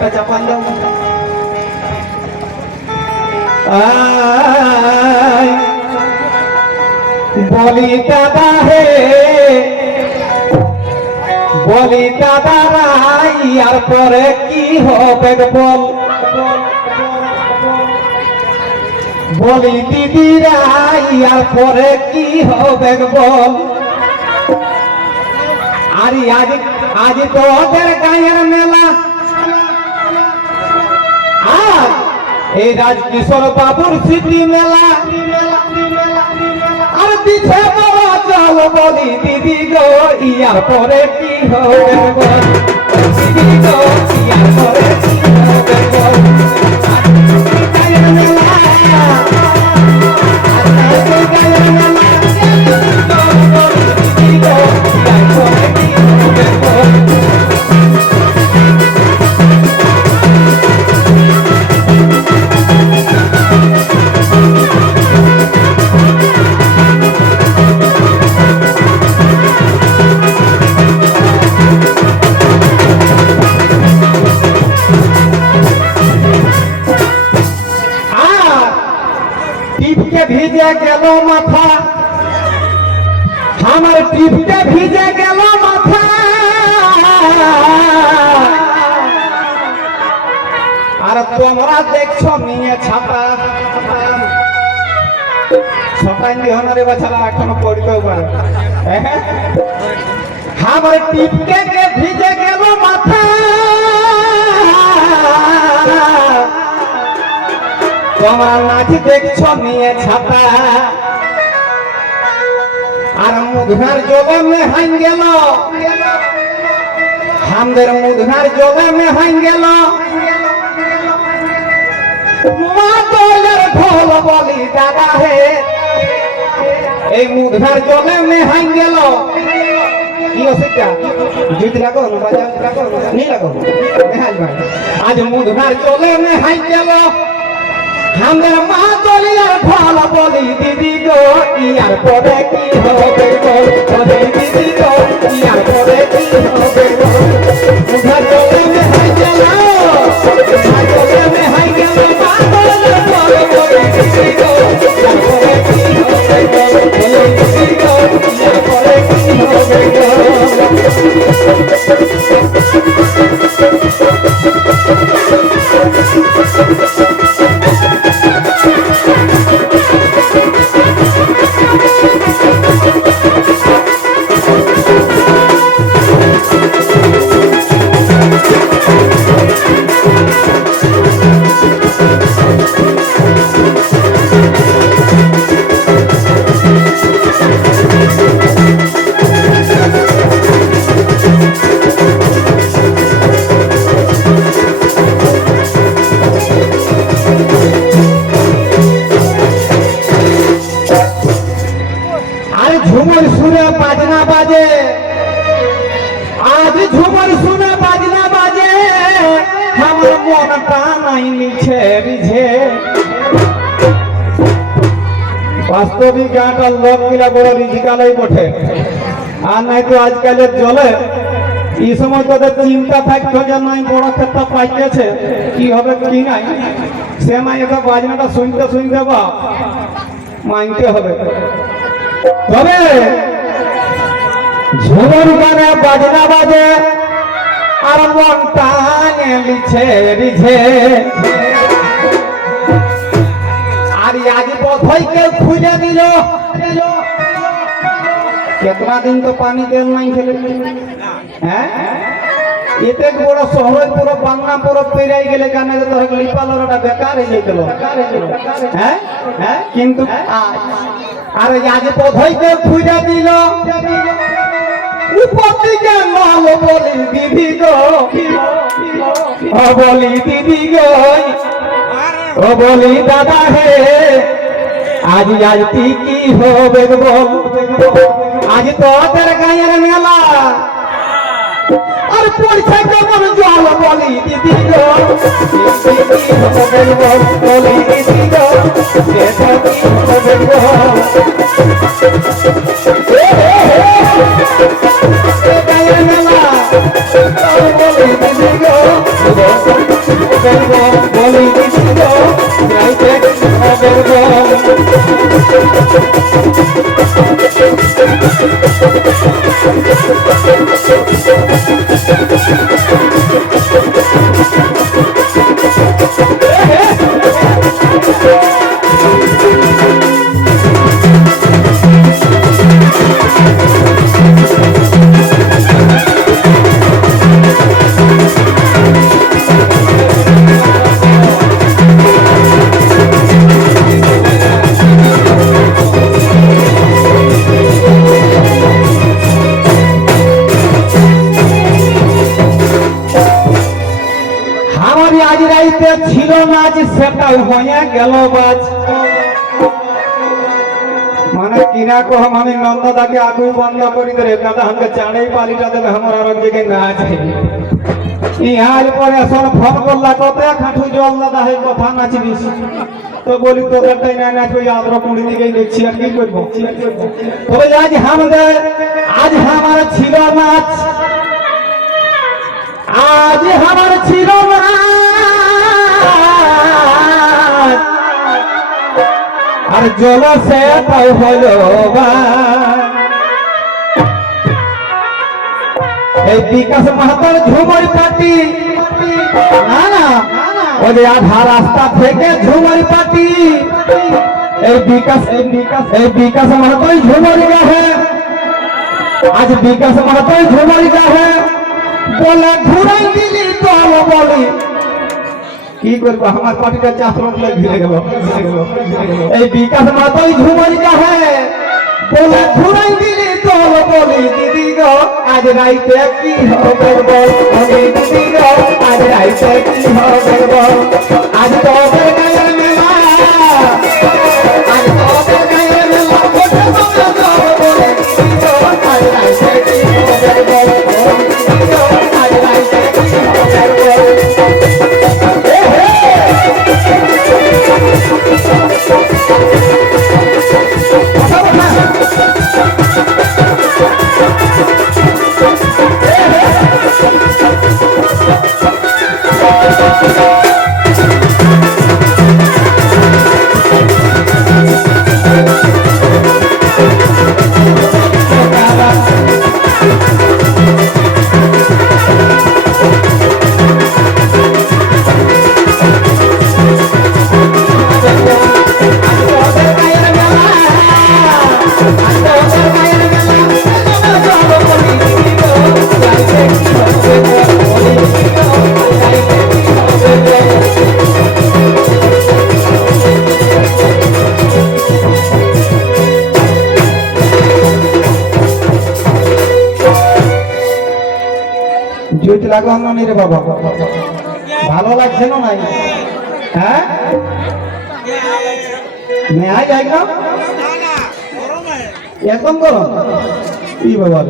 একটা চাপান দাও। বলি দাদা হে, বলি দাদা রাই, আর পরে কি হবে বল। বলি দিদি রাই, আর পরে কি হবে বল। আরে আজ আজ তো ওদের গায়ের মেলা, আর এই রাজকিশোর বাবুর স্মৃতি মেলা। আর দিছে বড় জল, বলি দিদি গো ইয়ার পরে কি হবে বল। দিদি গো ইয়ার পরে কি হবে বল। গায়ের মেলা, গায়ের মেলা, দিদি গো ইয়ার পরে কি হবে বল। ভিজে গেল মাথা, আমার টিপতে ভিজে গেল মাথা। আর তোমরা দেখছো নিয়ে ছাতা, ছটাই নিহনের বাছারা এখনো পড়তেও পারে। আমার টিপকে ভিজে গেল মাথা, তোমরা নাচ দেখছো নিয়ে ছাতা। আর মুধনার যোগে মে হাইন গেল, আমাদের মুধনার যোগে মে হাইন গেল। মা দলের ঢোল, বলি দাদা হে, এই মুধনার যোগে মে হাইন গেল। কি অসুবিধা জুতি লাগো বাজাও লাগো নি লাগো নেহাল ভাই। আজ মুধনার যোগে মে হাইন গেল, আমাদের মা দলিয়ার ফল, বলি দিদি গো ইয়ার পরে কি হবে বল। বলি দিদি গো ইয়ার পরে কি হবে বল। মুধার জলে মে হাই গেল, মুধার জলে মে হাই গেল, মা দলিয়ার ফল, বলি দিদি গো ইয়ার পরে কি হবে বল। বলি দিদি গো ইয়ার পরে কি হবে বল। ঝুমর শুনে বাজনা বাজে, আজ ঝুমর শুনে বাজনা বাজে, আমার মনটা নাই নিছে রিঝে। বাস্তবিক গানটার লোক মিলা বড় রিজিকালই বটে। আর নাই তো আজকালের জলে এই সময় তোদের চিন্তা থাকতো যে নাই বড় ক্ষেত্র পাইতেছে, কি হবে কি নাই, সে নাই এটা বাজনাটা শুনতে শুনতে বা মানতে হবে। তবে ঝুমুর গানে বাজনা বাজে, আর মনটা লিছে রিঝে। আর আজ বোধহয় কেউ খুঁজে দিল, কেতনা দিন তো পানি তেল নাই খেলে। হ্যাঁ, এতে বড় শহরে পুরো বাংলা পুরো পেরাই গেলে কেন তোর লিপালটা বেকার হয়ে যেত। হ্যাঁ হ্যাঁ, কিন্তু আর আজ বোধহয় কেউ খুঁজে দিল, উপর দিকে মাল, বলি দিদি গো, ও বলি দিদি গো, ও বলি দাদা হে, আজ আজ কি হবে বল। আজ তো তোর গায়ের মেলা, আর পড়ছে কেমন জল, বলি দিদি গো কি হবে বল। বলি দিদি গো কি হবে বল। গায়ের মেলা, বলি দিদি গো। হবের বল বলি দিদি গো রাইতে হবের বল আজ রাইতে ছিল নাচ সেটাও হইয়া গেল বাজ মানে কিনা কহম আমি নন্দদাকে আগু বন্ধ করি দেবে দাদা हमके चाड़े पालीटा देवे हमर আর जगह नाच ইহার পরে সব ফোন করলা কত খাটু জল দাদা হে কথা নাচবিস তো বলি তোদেরটাই না নাচবে আদ্র কুড়ি দিকে দেখছি আর কি করব তবে আজ আমার ছিল নাচ आज हमार छिरो আর জল সে পাই হলো এই বিকাশ মাহাতর ঝুমর পাটি না না ওই যে আধা রাস্তা থেকে ঝুমর পাটি এই বিকাশ মাহাতর ঝুমর গাহে আজ বিকাশ মাহাতর ঝুমর গাহে বলে ঘুরাই দিলি তোর বলি কি করবো আমার পাটিটা চাপড় ঘিরে গেল এই বিকাশ মাতাই ঘুমাই যাহে বলে ঘুরাই দিলি তোর বলি দিদি গো আজ রাইতে কি হবে বল দিদি গো আজ রাইতে কি হবে বল আজ তোদের গায়ের মেলা আজ তোদের গায়ের মেলা কোথা তোমরা বলে দিদি গো আজ রাইতে কি হবে বল দিদি গো আজ রাইতে কি হবে বল জুত লাগো নি রে বাবা ভালো লাগছে না নাই হ্যাঁ নেই একদম একদম গরম কি বাবা